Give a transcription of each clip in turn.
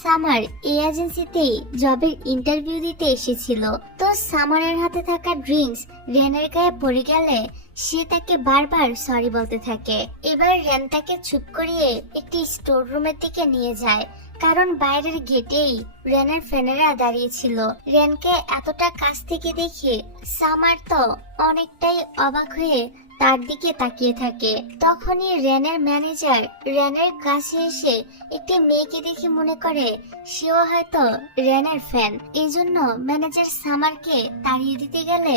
Summer এই এজেন্সিতেই জবের interview দিতে এসেছিল। তো সামারের হাতে থাকা ড্রিঙ্কস রেনের গায়ে পড়ে গেলে সে তাকে বারবার সরি বলতে থাকে। এবার রেন তাকে চুপ করিয়ে একটি স্টোর রুমের দিকে নিয়ে যায়, কারণ বাইরের গেটেই রেনের ফ্রেন্ডরা দাঁড়িয়ে ছিল। রেনকে এতটা কাছ থেকে দেখে সামার তো অনেকটাই অবাক হয়ে তার দিকে তাকিয়ে থাকে। তখনই রেনের ম্যানেজার রেনের কাছে এসে একটি মেয়েকে দেখে মনে করে সেও হয়তো রেনের ফ্যান। এই জন্য ম্যানেজার সামারকে তাড়িয়ে দিতে গেলে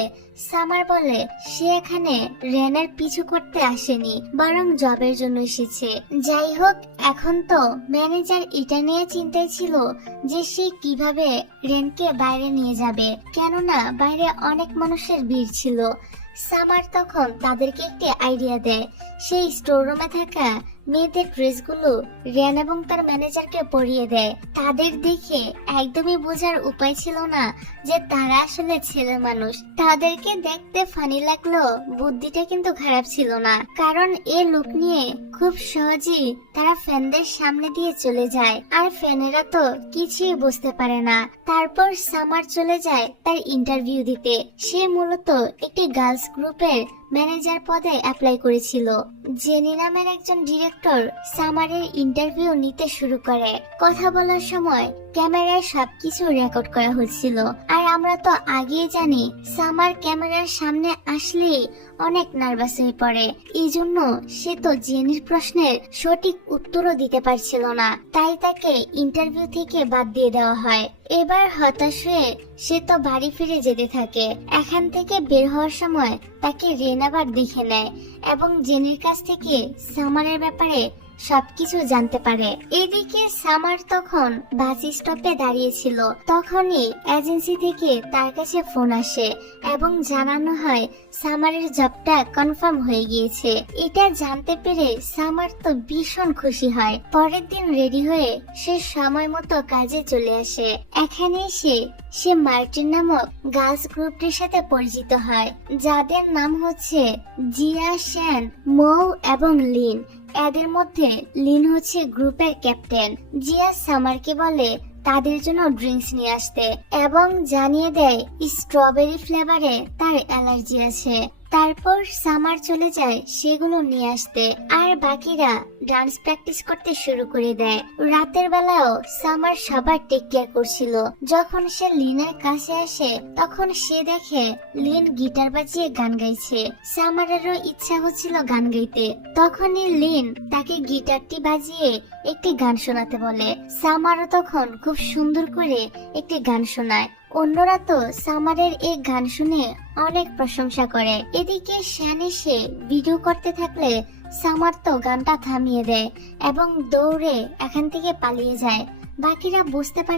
সামার বলে সে এখানে রেনের পিছু করতে আসেনি, বরং জবের জন্য এসেছে। যাই হোক, এখন তো ম্যানেজার এটা নিয়ে চিন্তায় ছিল যে সে কিভাবে রেনকে বাইরে নিয়ে যাবে, কেননা বাইরে অনেক মানুষের ভিড় ছিল। সামার তখন তাদেরকে একটি আইডিয়া দেয়। সেই স্টোর রুমে থাকা মেয়েদের ড্রেসগুলো রেন এবং তার ম্যানেজারকে পরিয়ে দেয়। তাদের দেখে একদমই বোঝার উপায় ছিল না যে তারা আসলে ছেলে মানুষ। তাদেরকে দেখতে ফানি লাগলো, বুদ্ধিটা কিন্তু খারাপ ছিল না, কারণ এ লুক নিয়ে খুব সহজেই তারা ফ্যানদের সামনে দিয়ে চলে যায়, আর ফ্যানেরা তো কিছুই বুঝতে পারে না। তারপর সামার চলে যায় তার ইন্টারভিউ দিতে। সে মূলত একটি গার্লস গ্রুপের ম্যানেজার পদে অ্যাপ্লাই করেছিল। জেনি নামের একজন ডিরেক্টর সামারের ইন্টারভিউ নিতে শুরু করে। কথা বলার সময় ক্যামেরায় সবকিছু রেকর্ড করা হচ্ছিল, আর আমরা তো আগেই জানি সামার ক্যামেরার সামনে আসলেই অনেক নার্ভাস হয়ে পড়ে। এই জন্য সে তো জেনির প্রশ্নের সঠিক উত্তরও দিতে পারছিল না, তাই তাকে ইন্টারভিউ থেকে বাদ দিয়ে দেওয়া হয়। এবার হতাশ হয়ে সে তো বাড়ি ফিরে যেতে থাকে। এখান থেকে বের হওয়ার সময় তাকে রেন আবার দেখে নেয় এবং জেনির কাছ থেকে সামারের ব্যাপারে সবকিছু জানতে পারে। এদিকে সামার তখন বাস স্টপে দাঁড়িয়েছিল। তখনই এজেন্সি থেকে তার কাছে ফোন আসে এবং জানানো হয় সামারের জবটা কনফার্ম হয়ে গিয়েছে। এটা জানতে পেরে সামার তো ভীষণ খুশি হয়। পরের দিন রেডি হয়ে সে সময় মতো কাজে চলে আসে। এখানে এসে সে মার্টিন নামক গার্লস গ্রুপটির সাথে পরিচিত হয়, যাদের নাম হচ্ছে জিয়া, শ্যান, মৌ এবং লিন। এদের মধ্যে লিন হচ্ছে গ্রুপের ক্যাপ্টেন। জিয়া সামারকে বলে তাদের জন্য ড্রিঙ্কস নিয়ে আসতে এবং জানিয়ে দেয় স্ট্রবেরি ফ্লেভারে তার অ্যালার্জি আছে। তারপর সামার চলে যায় সেগুলো নিয়ে আসতে, আর বাকিরা ডান্স প্র্যাকটিস করতে শুরু করে দেয়। রাতের বেলাও সামার সবার টেক কেয়ার করছিল। যখন সে লিনের কাছে আসে তখন সে দেখে লিন গিটার বাজিয়ে গান গাইছে। সামারেরও ইচ্ছা হচ্ছিল গান গাইতে। তখনই লিন তাকে গিটারটি বাজিয়ে একটি গান শোনাতে বলে। সামারও তখন খুব সুন্দর করে একটি গান শোনায়। অন্যরা তো সামারের এই গান শুনে অনেক প্রশংসা করে। এদিকে শ্যান এসে ভিডিও করতে থাকলে সামার তো গানটা থামিয়ে দেয় এবং দৌড়ে এখান থেকে পালিয়ে যায়। বাকিরা বুঝতে পারছে